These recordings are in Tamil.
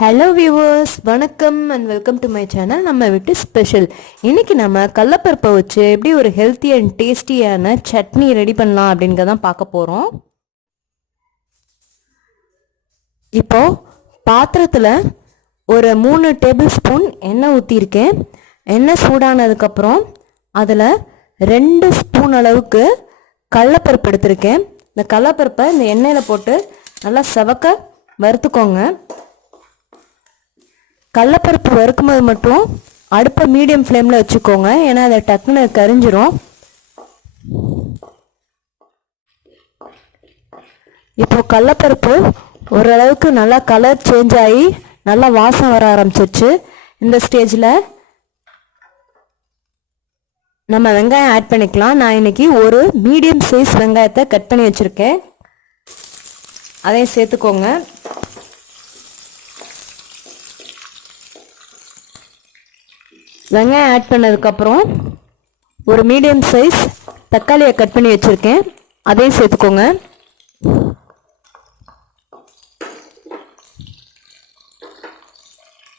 ஹலோ வியூவர்ஸ், வணக்கம் and welcome to my channel நம்ம வீட்டு ஸ்பெஷல். இன்றைக்கி நம்ம கடலப்பருப்பை வச்சு எப்படி ஒரு ஹெல்த்தி அண்ட் டேஸ்டியான சட்னி ரெடி பண்ணலாம் அப்படிங்கிறதான் பார்க்க போகிறோம். இப்போது பாத்திரத்தில் ஒரு 3 டேபிள் ஸ்பூன் எண்ணெய் ஊற்றிருக்கேன். எண்ணெய் சூடானதுக்கப்புறம் அதில் 2 ஸ்பூன் அளவுக்கு கடலப்பருப்பு எடுத்திருக்கேன். இந்த கடலப்பருப்பை இந்த எண்ணெயில் போட்டு நல்லா செவக்க வறுத்துக்கோங்க. கடலப்பருப்பு வறுக்கும்போது மட்டும் அடுப்பை மீடியம் ஃப்ளேமில் வச்சுக்கோங்க, ஏன்னா அதை டக்குன்னு கரிஞ்சிரும். இப்போ கடலப்பருப்பு ஓரளவுக்கு நல்லா கலர் சேஞ்ச் ஆகி நல்லா வாசம் வர ஆரம்பிச்சிருச்சு. இந்த ஸ்டேஜில் நம்ம வெங்காயம் ஆட் பண்ணிக்கலாம். நான் இன்னைக்கு ஒரு மீடியம் சைஸ் வெங்காயத்தை கட் பண்ணி வச்சுருக்கேன், அதையும் சேர்த்துக்கோங்க. வெங்காயம் ஆட் பண்ணதுக்கப்புறம் ஒரு மீடியம் சைஸ் தக்காளியை கட் பண்ணி வச்சுருக்கேன், அதையும் சேர்த்துக்கோங்க.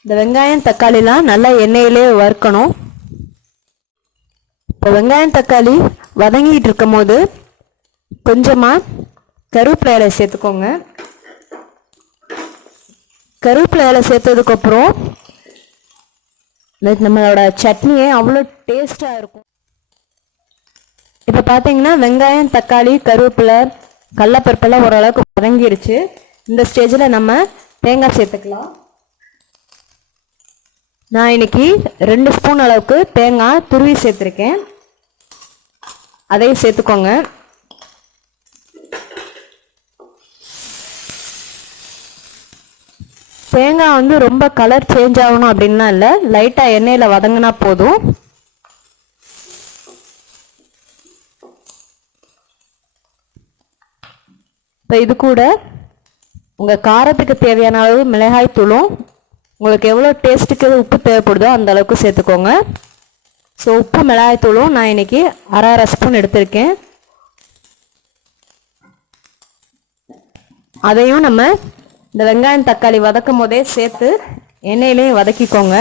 இந்த வெங்காயம் தக்காளிலாம் நல்லா எண்ணெயிலே வறுக்கணும். இப்போ வெங்காயம் தக்காளி வதங்கிட்டு இருக்கும் போது கொஞ்சமாக கருவேப்பிலை சேர்த்துக்கோங்க. கருவேப்பிலை சேர்த்ததுக்கப்புறம் நம்மளோட சட்னியே அவ்வளோ டேஸ்டாக இருக்கும். இப்போ பார்த்தீங்கன்னா வெங்காயம் தக்காளி கருவேப்பிலை கடலப்பருப்பெல்லாம் ஓரளவுக்கு வதங்கிடுச்சு. இந்த ஸ்டேஜில் நம்ம தேங்காய் சேர்த்துக்கலாம். நான் இன்னைக்கு 2 ஸ்பூன் அளவுக்கு தேங்காய் துருவி சேர்த்துருக்கேன், அதையும் சேர்த்துக்கோங்க. தேங்காய் ரொம்ப கலர் சேஞ்ச் ஆகணும் அப்படின்னா இல்லை, லைட்டாக எண்ணெயில் வதங்கினா போதும். இப்போ இது கூட உங்கள் காரத்துக்கு தேவையான அளவு மிளகாய் தூளும் உங்களுக்கு எவ்வளோ டேஸ்ட்டுக்கு உப்பு தேவைப்படுதோ அந்த அளவுக்கு சேர்த்துக்கோங்க. ஸோ உப்பு மிளகாய் தூளும் நான் இன்னைக்கு அரை ஸ்பூன் எடுத்திருக்கேன். அதையும் நம்ம இந்த வெங்காயம் தக்காளி வதக்கும் போதே சேர்த்து எண்ணெயிலையும் வதக்கிக்கோங்க.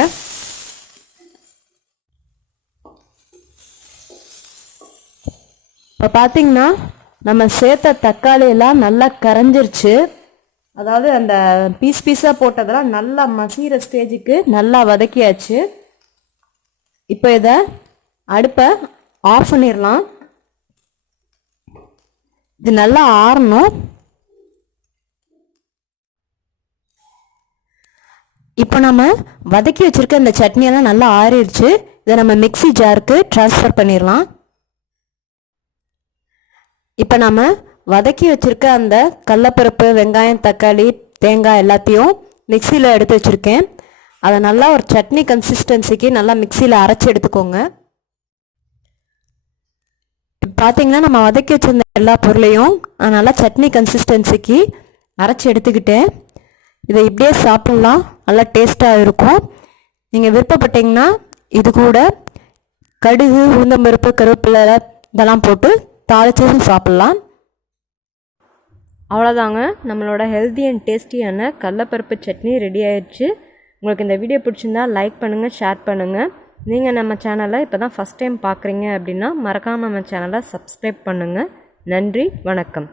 இப்போ பார்த்தீங்கன்னா நம்ம சேர்த்த தக்காளி எல்லாம் நல்லா கரைஞ்சிருச்சு. அதாவது அந்த பீஸாக போட்டதெல்லாம் நல்லா மசிகிற ஸ்டேஜுக்கு நல்லா வதக்கியாச்சு. இப்போ இதை அடுப்பை ஆஃப் பண்ணிடலாம். இது நல்லா ஆறணும். இப்போ நம்ம வதக்கி வச்சுருக்க இந்த சட்னியெல்லாம் நல்லா ஆறிடுச்சு. இதை நம்ம மிக்ஸி ஜாருக்கு ட்ரான்ஸ்ஃபர் பண்ணிடலாம். இப்போ நம்ம வதக்கி வச்சுருக்க அந்த கடலப்பருப்பு வெங்காயம் தக்காளி தேங்காய் எல்லாத்தையும் மிக்சியில் எடுத்து வச்சுருக்கேன். அதை நல்லா ஒரு சட்னி கன்சிஸ்டன்சிக்கு நல்லா மிக்சியில் அரைச்சி எடுத்துக்கோங்க. பார்த்தீங்கன்னா நம்ம வதக்கி வச்சுருந்த எல்லா பொருளையும் நான் நல்லா சட்னி கன்சிஸ்டன்சிக்கு அரைச்சி எடுத்துக்கிட்டேன். இதை இப்படியே சாப்பிட்லாம், நல்லா டேஸ்ட்டாக இருக்கும். நீங்கள் விருப்பப்பட்டீங்கன்னா இது கூட கடுகு உளுந்தம்பருப்பு கருவேப்பிலை இதெல்லாம் போட்டு தாளிச்சும் சாப்பிட்லாம். அவ்வளோதாங்க, நம்மளோட ஹெல்த்தி அண்ட் டேஸ்டியான கடலப்பருப்பு சட்னி ரெடி ஆயிடுச்சு. உங்களுக்கு இந்த வீடியோ பிடிச்சிருந்தா லைக் பண்ணுங்கள், ஷேர் பண்ணுங்கள். நீங்கள் நம்ம சேனலை இப்போ தான் ஃபஸ்ட் டைம் பார்க்குறீங்க அப்படின்னா மறக்காமல் நம்ம சேனலை சப்ஸ்கிரைப் பண்ணுங்கள். நன்றி, வணக்கம்.